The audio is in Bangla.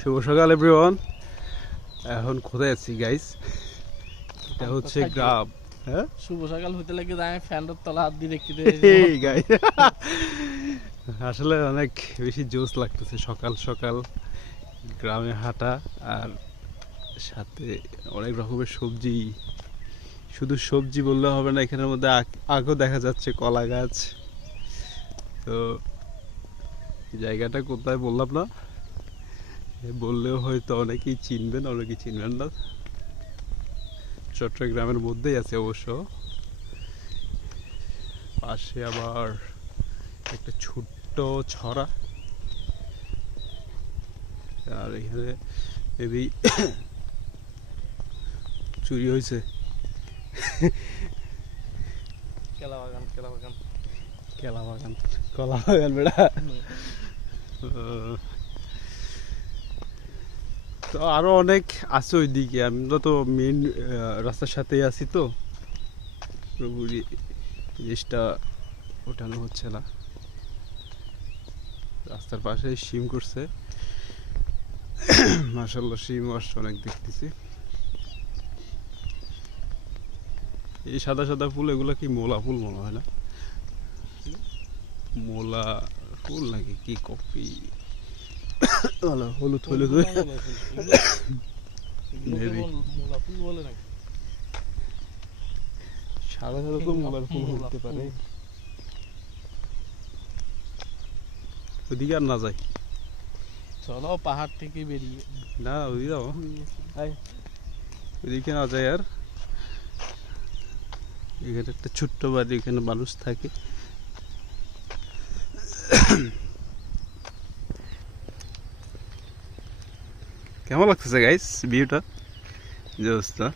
শুভ সকাল এভরিওয়ান। এখন কোথায় আছি গাইস? এটা হচ্ছে গ্রাম। হ্যাঁ, শুভ সকাল হইতে লাগে আমি ফ্যানের তলা হাত দিয়ে দেখতে এই গাইস, আসলে অনেক বেশি জোশ লাগতেছে সকাল সকাল গ্রামে হাঁটা, আর সাথে অনেক রকমের সবজি। শুধু সবজি বললে হবে না, এখানের মধ্যে আগেও দেখা যাচ্ছে কলা গাছ। তো জায়গাটা কোথায় বললাম না, বললেও হয়তো অনেকেই চিনবেন, অনেকেই চিনবেন না। চট্টগ্রামের মধ্যেই আছে অবশ্য। পাশে আবার একটা ছোট্ট ছড়া, আর এখানে মেবি চুরি হয়েছে। কেলা বাগান কেলা বাগান কেলা বাগান, কলা বাগান বেড়া। তো আরো অনেক আছে ওইদিকে, আমরা তো মেন রাস্তার সাথেই আছি, তো পুরোপুরি জিনিসটা ওঠানো হচ্ছে না। রাস্তার পাশে শিম করছে, মাশাআল্লাহ শিম আসছে অনেক দেখতেছি। এই সাদা সাদা ফুল, এগুলো কি মোলা ফুল মনে হয় না? মোলা ফুল নাকি কি কফি, হলুদ হলুদ Maybe. মোলা ফুল বলে নাকি? সাদা সাদা তো মোলার ফুল হতে পারে। ওদিকে আর না যায় চলো পাহাড় থেকে বেরিয়ে না, ওদিকে যাও, ওদিকে না যায় আর। এখানে একটা ছোট্ট বাড়ি, এখানে মানুষ থাকে। কেমন লাগতেছে গাইস ভিউটা, যে অবস্থা।